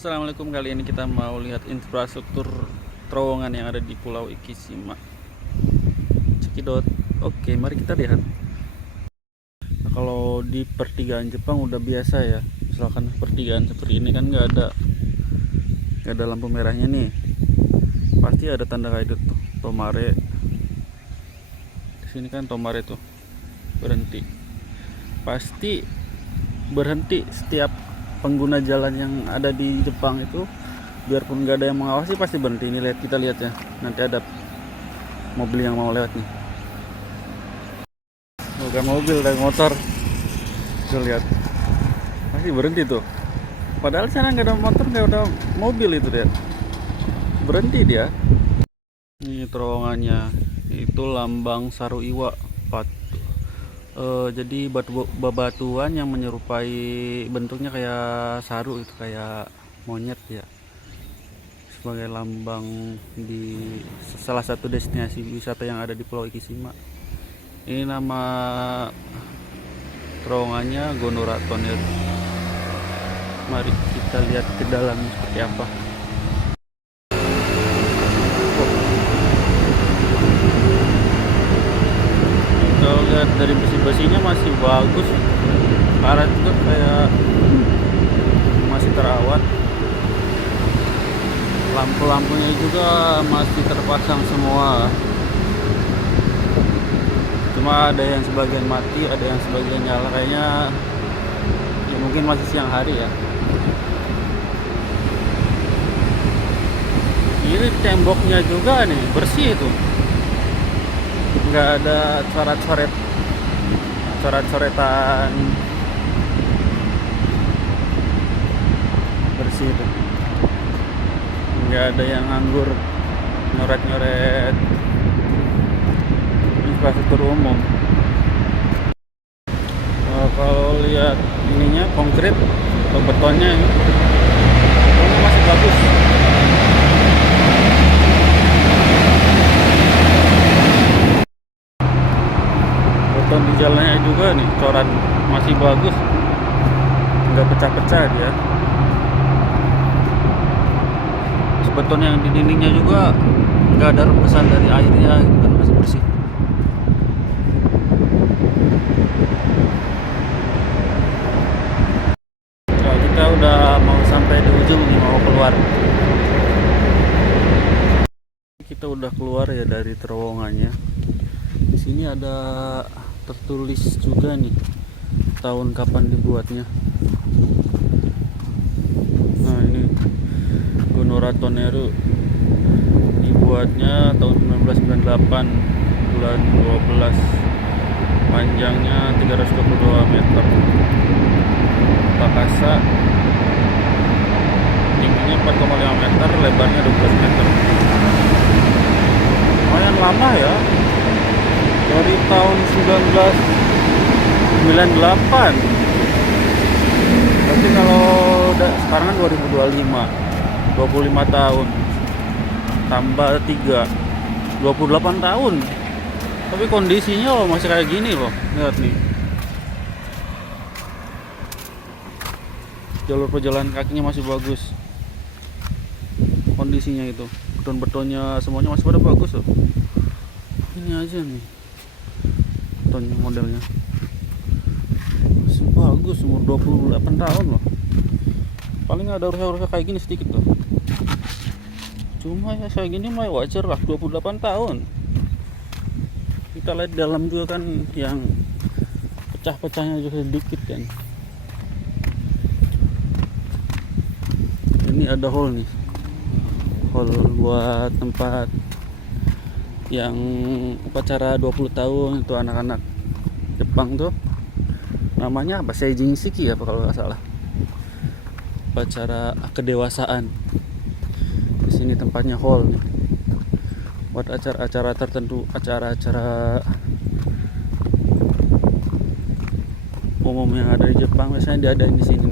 Assalamualaikum, kali ini kita mau lihat infrastruktur terowongan yang ada di Pulau Ikishima. Cekidot. Oke, mari kita lihat. Nah, kalau di pertigaan Jepang udah biasa ya. Misalkan pertigaan seperti ini kan nggak ada lampu merahnya nih. Pasti ada tanda kayak itu tuh, Tomare. Di sini kan Tomare tuh berhenti. Pasti berhenti setiap pengguna jalan yang ada di Jepang itu, biarpun nggak ada yang mengawasi pasti berhenti. Ini lihat, kita lihat ya, nanti ada mobil yang mau lewat nih, bukan mobil dan motor. Kita lihat pasti berhenti tuh, padahal sana nggak ada motor, nggak ada mobil, itu lihat berhenti dia. Ini terowongannya, itu lambang Saru Iwa. Jadi bebatuan yang menyerupai bentuknya kayak saru, itu kayak monyet ya, sebagai lambang di salah satu destinasi wisata yang ada di Pulau Ikishima. Ini nama terowongannya Gondora Tunnel. Mari kita lihat ke dalam seperti apa. Kalau lihat dari besi-besinya masih bagus, karet itu kayak masih terawat. Lampu-lampunya juga masih terpasang semua, cuma ada yang sebagian mati, ada yang sebagian nyala. Kayaknya ya mungkin masih siang hari ya. Ini temboknya juga nih bersih, itu nggak ada coret-coretan, bersih itu, nggak ada yang nganggur nyoret-nyoret infrastruktur umum. Kalau lihat ininya, konkret atau betonnya ini masih bagus. Beton di jalannya juga nih, coran masih bagus, nggak pecah-pecah dia. Beton yang di dindingnya juga nggak ada rembesan dari airnya, gitu kan, masih bersih. Nah, kita udah mau sampai di ujung nih, mau keluar. Kita udah keluar ya dari terowongannya. Di sini ada tertulis juga nih tahun kapan dibuatnya. Nah, ini Gondora Tunnel dibuatnya tahun 1998 bulan 12, panjangnya 322 meter, Takasa tingginya 4,5 meter, lebarnya 12 meter. Lumayan lama ya, dari tahun 1998. Tapi kalau sekarang kan 2025, 25 tahun tambah 3, 28 tahun. Tapi kondisinya loh masih kayak gini loh. Lihat nih, jalur pejalan kakinya masih bagus, kondisinya itu, beton-betonnya semuanya masih pada bagus loh. Ini aja nih betonnya, modelnya masih bagus, umur 28 tahun loh. Paling ada rusak-rusak kayak gini sedikit loh, cuma ya kayak gini mah wajar lah, 28 tahun. Kita lihat dalam juga kan, yang pecah-pecahnya juga sedikit kan. Ini ada hall nih, hall buat tempat yang upacara 20 tahun itu anak-anak Jepang tuh. Namanya apa, Seijin Shiki apa kalau nggak salah, upacara kedewasaan. Di sini tempatnya hall nih, buat acara-acara tertentu, acara-acara umum yang ada di Jepang biasanya diadain di sini.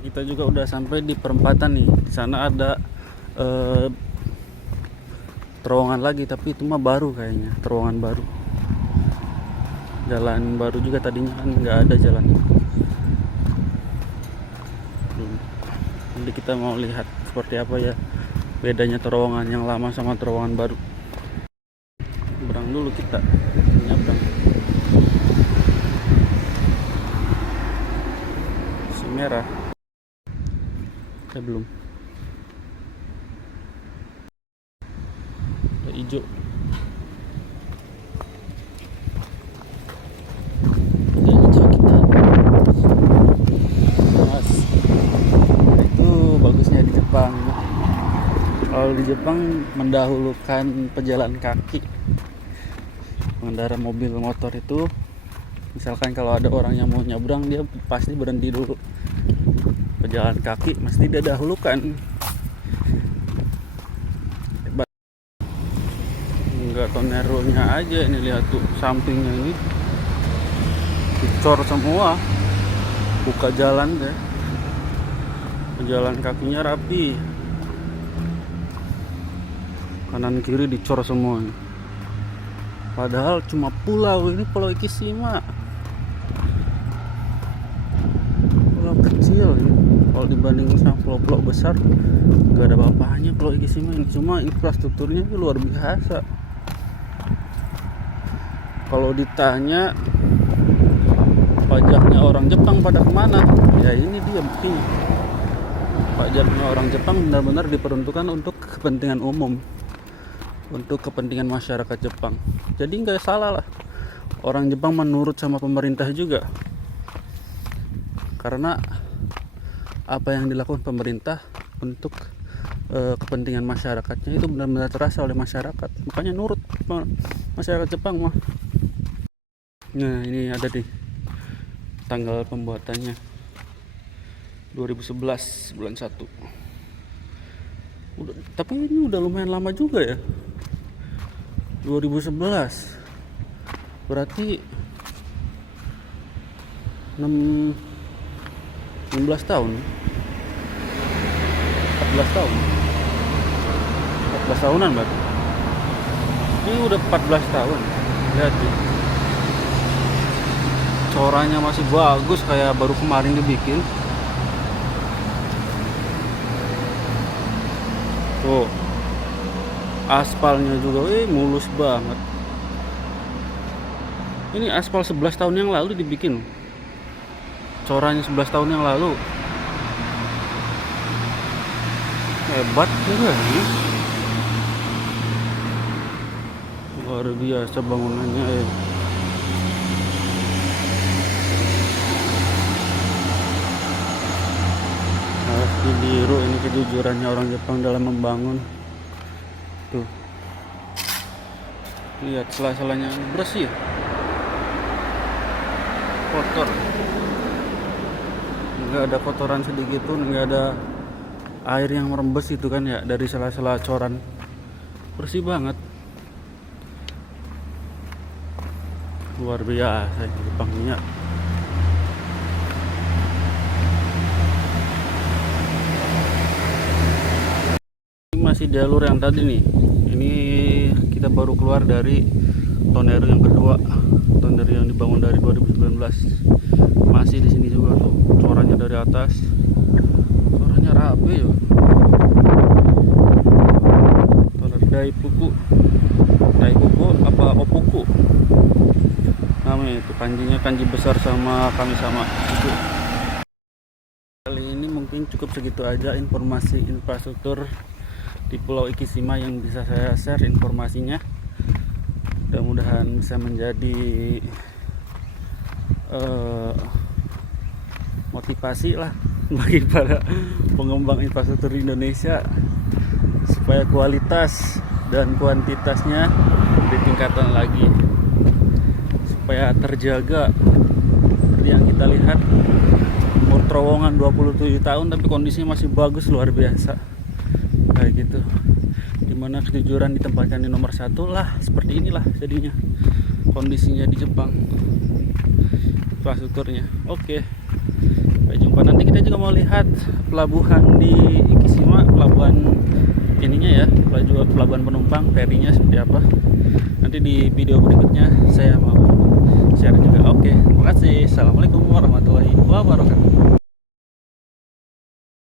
Kita juga udah sampai di perempatan nih. Di sana ada terowongan lagi, tapi itu mah baru kayaknya, terowongan baru, jalan baru juga. Tadinya kan nggak ada jalan. Nanti kita mau lihat seperti apa ya bedanya terowongan yang lama sama terowongan baru. Nyebrang dulu kita, nyebrang. Si merah, belum. Ada hijau. Jepang. Kalau di Jepang mendahulukan pejalan kaki. Pengendara mobil motor itu misalkan kalau ada orang yang mau nyebrang, dia pasti berhenti dulu. Pejalan kaki mesti didahulukan. Hebat. Enggak toneronya aja ini, lihat tuh sampingnya ini dicor semua. Buka jalan deh. Jalan kakinya rapi, kanan kiri dicor semua. Padahal cuma pulau, ini pulau Ikishima, pulau kecil ini. Kalau dibandingin sama pulau-pulau besar gak ada apa-apanya pulau Ikishima ini. Cuma infrastrukturnya itu luar biasa. Kalau ditanya pajaknya orang Jepang pada kemana, ya ini dia buktinya. Pajaknya orang Jepang benar-benar diperuntukkan untuk kepentingan umum, untuk kepentingan masyarakat Jepang. Jadi nggak salah lah orang Jepang menurut sama pemerintah juga, karena apa yang dilakukan pemerintah untuk kepentingan masyarakatnya itu benar-benar terasa oleh masyarakat. Makanya nurut masyarakat Jepang mah. Nah ini ada di tanggal pembuatannya 2011 bulan 1. Tapi ini udah lumayan lama juga ya. 2011 berarti 16 tahun. 14 tahun. 14 tahunan berarti. Ini udah 14 tahun. Lihat tuh. Corannya masih bagus kayak baru kemarin dibikin. Tuh, aspalnya juga mulus banget. Ini aspal 11 tahun yang lalu dibikin. Corannya 11 tahun yang lalu. Hebat juga ya. Luar biasa bangunannya ya. Di biru, ini kejujurannya orang Jepang dalam membangun. Tuh, lihat sela-selanya bersih, kotor, nggak ada kotoran sedikit pun, nggak ada air yang merembes itu kan ya dari sela-sela coran, bersih banget. Luar biasa Jepangnya. Masih jalur yang tadi nih. Ini kita baru keluar dari Tonero yang kedua. Tonero yang dibangun dari 2019. Masih di sini juga tuh. Corannya dari atas. Corannya rapi ya. Tonero Daipuku. Daipuku apa Opuku? Namanya itu kanjinya kanji besar sama kami sama. Kali ini mungkin cukup segitu aja informasi infrastruktur di Pulau Ikishima yang bisa saya share informasinya. Mudah-mudahan bisa menjadi motivasi lah bagi para pengembang infrastruktur di Indonesia supaya kualitas dan kuantitasnya ditingkatkan lagi, supaya terjaga. Seperti yang kita lihat, umur terowongan 27 tahun tapi kondisinya masih bagus, luar biasa kayak gitu. Dimana kejujuran ditempatkan di nomor 1 lah, seperti inilah jadinya kondisinya di Jepang infrastrukturnya. Oke, sampai jumpa. Nanti kita juga mau lihat pelabuhan di Ikishima, pelabuhan ininya ya, pelabuhan penumpang ferinya seperti apa. Nanti di video berikutnya saya mau share juga. Oke, terima kasih. Assalamualaikum warahmatullahi wabarakatuh.